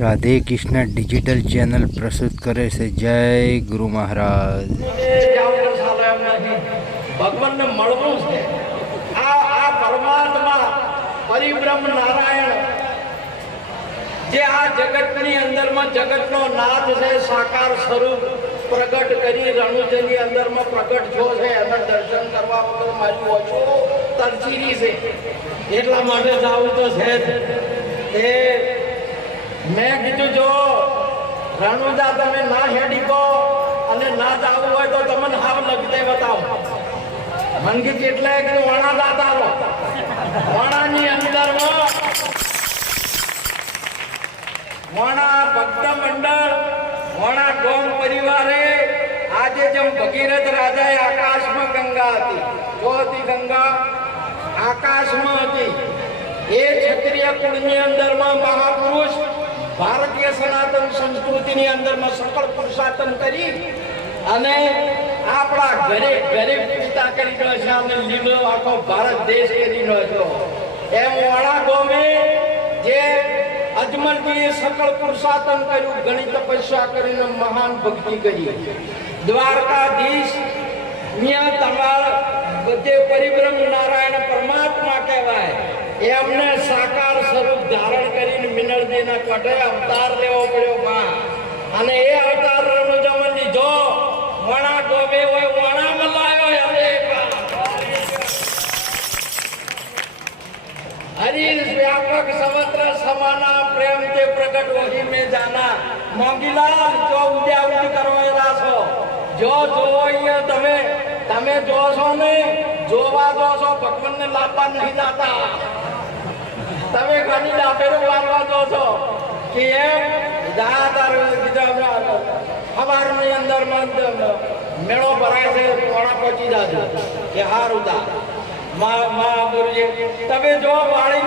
Radhe Krishna digital channel પ્રસ્તુત કરે છે. જય ગુરુ મહારાજ. ભગવાનને મળવું છે. આ આ પરમાત્મા પરિબ્રહ્મ નારાયણ. જે આ જગતની અંદરમાં જગતનો નાથ છે, સાકાર સ્વરૂપ પ્રગટ કરી રણુજની અંદરમાં પ્રગટ થયો છે. એના દર્શન કરવા વગર મારી ઓછો તરચીરી છે. એટલા માટે જવું તો છે. એ મેં કીધું, જો રાણુદા તમે ના હેડી કહો અને ના જાવું હોય તો તમને હાવ લગતે બતાવો. મન કે કેટલાય કે વણા દાતા રો વણાની અંદરમાં વણા ભક્ત મંડળ, વણા ગોમ પરિવારે આજે જેમ ભગીરથ રાજાએ આકાશમાં ગંગા હતી. જો હતી ગંગા? આકાશમાં હતી. એ ક્ષત્રિય કુળની અંદરમાં મહાપુરુષ ભારતીય સનાતન સંસ્કૃતિની અંદરમાં સકળ પુરુષાર્થન કરી અને આપણા ઘરે ઘરે પૂજતા કરી રહ્યો છે. અને લીલો આખો ભારત દેશ કરી રહ્યો હતો એમ વાળા ગોમે જે અજમલજીએ સકળ પુરુષાર્થન કર્યું ઘણી તપસ્યા કરીને મહાન ભક્તિ કરી. દ્વારકાધીશ ત્યાં તમાર જે પરિભ્રમ નારાયણ પરમાત્મા કહેવાય. એમને સાકાર સ્વરૂપ ધારણ કરીને મિનળજીના કટે અવતાર લેવો પડ્યો માં. અને એ અવતાર રણુજમન લીધો વણા ગોબે હોય વણા મલાયો અરે વ્યાપક સમત્ર સમાના પ્રેમ તે પ્રગટ વહી મે જાના. મોંગીલાલ જો ઉડ્યા ઉડી કરવાયેલા છો. જો જોવો અહીંયા તમે તમે જોશો ને જોવા જોશો ભગવાનને લાભવા નહીં જાતા. તમે ઘણી ડાબેરો વારવા દો છો કે એમ બીજા સવારની અંદર મેળો ભરાય છે મોડા પહોંચી જાજો. કે હારું મા તમે જો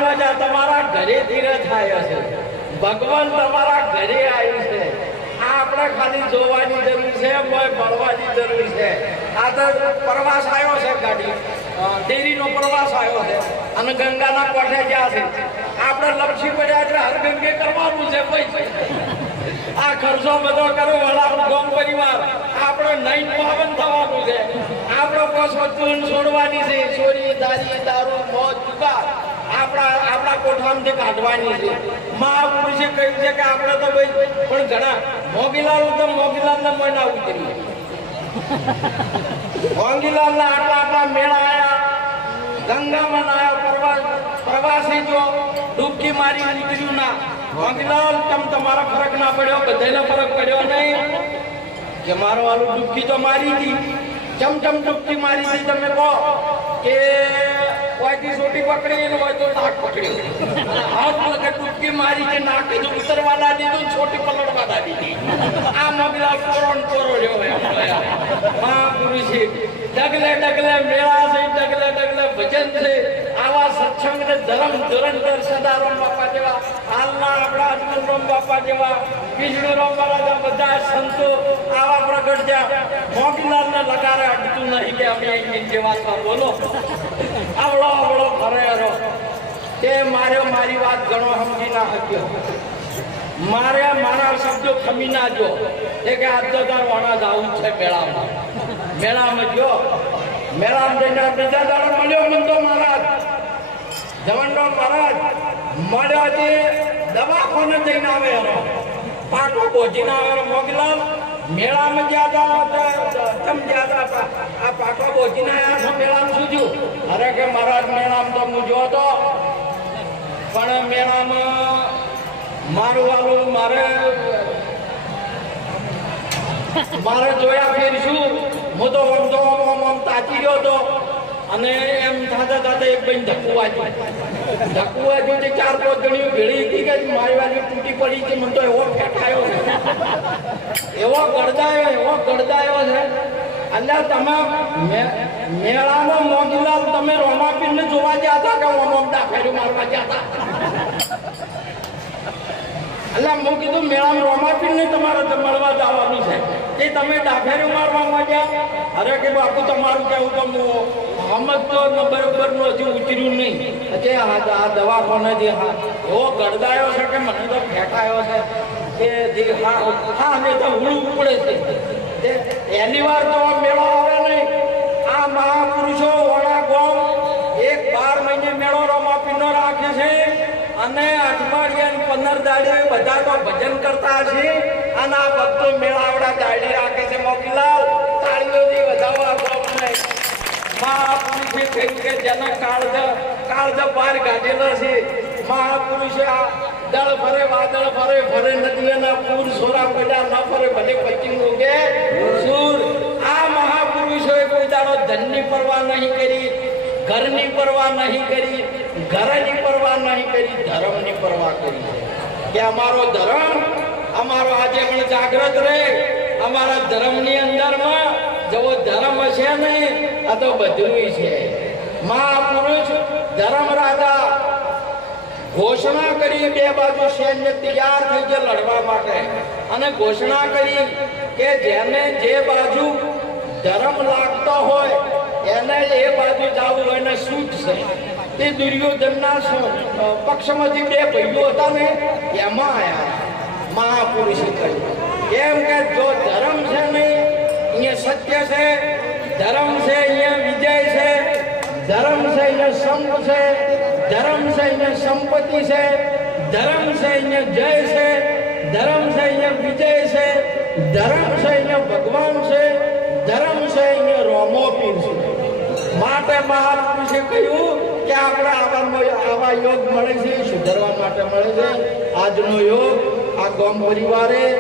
ન જા તમારા ઘરે ધીરે થાય છે ભગવાન તમારા ઘરે આવ્યું છે. આ આપણે ખાલી જોવાની જરૂર છે ભણવાની જરૂર છે. આ તો પ્રવાસ આવ્યો છે ગાડી. દેરીનો પ્રવાસ આવ્યો છે અને ગંગાના કોઠે ગયા છે. આપણે લપસી પડ્યા એટલે હર ગંગે કરવાનું છે ભાઈ. આ ખર્ચો બધો કરો વડાનું ગોમ પરિવાર. આપણે નહીં પાવન થવાનું છે. આપણો કોસ વસ્તુ છોડવાની છે. ચોરી દારી દારૂ, મોત, જુગાર. આપણા આપણા કોઠામાંથી કાઢવાની છે. મહાપુરુષે કહ્યું છે કે આપણે તો ભાઈ, પણ ઘણા, મોગીલાલ તો મોગીલાલના મોયના ઉતરી મોગીલાલના આટલા આટલા મેળા ગંગામાં નાયો પ્રવાસ જો ડૂબકી મારી નીકળ્યું ના મોગીલાલ તમ તમારા ફરક ના પડ્યો? બધાને ફરક પડ્યો નહીં. કે મારો આલુ ડૂબકી તો મારી હતી. ચમ ચમ ડૂબકી મારી હતી તમે કહો કે કોઈથી સોટી પકડી ને હોય તો નાક પકડ્યું. હાથ લગે ડૂબકી મારી કે નાક કીધું, ઉતરવાના દીધું, છોટી પલડવા દીધી. આ મગલા કોરો ને કોરો રહ્યો મહાપુરુષે ડગલે ડગલે મેળા છે ડગલે ડગલે ભજન આવા સત્સંગ ને ધરમ ધુરંધર સદારામ બાપા જેવા, હાલના આપણા અજમલરામ બાપા જેવા વિષ્ણુરામ મહારાજા બધા સંતો આવા પ્રગટ થયા. મોગીલાલ ને લગારે અડતું નહીં કે અમે અહીં જેવા બોલો. આવડો આવડો ફરેરો તે માર્યો મારી વાત ઘણો સમજી ના શક્યો. મારે મારા શબ્દો ખમી ના જો એ કે આજ તો તાર વણા જવું છે મેળામાં. મેળામાં જો મેળામાં જઈને બીજા દાડો મળ્યો તો મહારાજ. જવનનો મહારાજ, મળ્યો જે દવાખાને જઈને આવે પાટો પહોંચીને આવે મોગલાલ. મેળામાં જ્યાં હતા, ચમ જ્યાં હતા, આ પાટો બોજીને આવ્યા છો મેળામાં શું અરે કે મહારાજ, મેળામ તો હું જો હતો. પણ મેળામાં મારું વાલું મારે મારે જોયા ફેરશું હું તો આમ તાકી ગયો તો અને એમ થાતા થાતા એક બેન ધક્કુ વાગ્યું ધક્કુ વાગ્યું તે ચાર પાંચ જણીઓ ભેળી હતી કે મારી બાજુ તૂટી પડી છે મને તો એવો ફેટાયો છે. એવો ગળદાયો એવો ગળદાયો છે. એટલે તમે મેળાનો મોગીલાલ તમે રોમાપીરને જોવા ગયા હતા કે ઓમ ઓમ ડાફેરું મારવા ગયા હતા? એટલે મેં કીધું મેળામાં રોમાપીર ને તમારે મળવા જવાનું છે. એ તમે ડાફેરું મારવા માંડ્યા? અરે કે બાપુ, તમારું કેવું તો હું સમજ તો બરોબરનું હજુ ઉતર્યું નહીં. હજી આ દવાખાને જે હા, એવો ગડદાયો છે કે મને તો ફેંકાયો છે કે જે હા હા મેં તો હુળું ઉપડે છે. એની વાર તો મેળો આવે નહીં. આ મહાપુરુષો વડા ગોમ એક બાર મહિને મેળો રમાપીનો રાખે છે અને અઠવાડિયા પંદર દાડે બધા તો ભજન કરતા હશે. અને આ ભક્તો મેળાવડા દાડી રાખે છે. મોકીલાલ તાળીઓથી વધાવો આ ગોમને મહાપુરુષે થયું કે જેના કાળજ કાળજ બહાર કાઢેલો છે. મહાપુરુષે આ દળ ફરે, વાદળ ફરે ફરે નદીઓના પૂર સોરા પેડા ન ફરે, ભલે પશ્ચિમ રોગે સૂર. આ મહાપુરુષોએ કોઈ દાડો ધનની પરવા નહીં કરી, ઘરની પરવા નહીં કરી, ઘરની પરવા નહીં કરી, ધર્મની પરવા કરી. કે અમારો ધર્મ અમારો આજે પણ જાગૃત રહે અમારા ધર્મની અંદરમાં જેવો ધર્મ છે ને આ તો બધું છે. મહાપુરુષ ધર્મ રાજા ઘોષણા કરી બે બાજુ સૈન્ય તૈયાર થઈ ગયા લડવા માટે. અને ઘોષણા કરી કે જેને જે બાજુ ધર્મ લાગતો હોય, એને એ બાજુ જવું હોય ને શું છે. તે દુર્યોધનના પક્ષમાંથી બે ભાઈઓ હતા ને, એમાં આયા. મહાપુરુષે કહ્યું કેમ કે જો ધર્મ છે નહીં, અહીંયા સત્ય છે, ધર્મ છે, અહીંયા વિજય છે, ધર્મ છે, અહીંયા સંપ છે, ધર્મ છે, અહીંયા સંપત્તિ છે, ધર્મ છે, અહીંયા જય છે, ધર્મ છે, અહીંયા વિજય છે, ધર્મ છે, અહીંયા ભગવાન છે, ધર્મ છે, અહીંયા રોમોપીર છે. માટે મહાપુરુષે કહ્યું કે આપણે આવા આવા યોગ મળે છે, સુધરવા માટે મળે છે. આજનો યોગ આ ગામ પરિવારે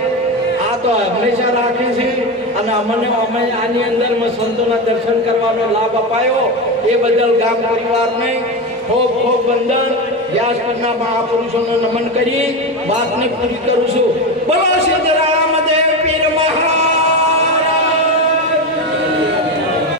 આ તો હંમેશા રાખે છે અને અમને અમે આની અંદરમાં સંતોના દર્શન કરવાનો લાભ અપાયો. એ બદલ ગામ પરિવારને ખૂબ ખૂબ વંદન. વ્યાસપીઠના મહાપુરુષોનો નમન કરી. વાતને પૂરી કરું છું.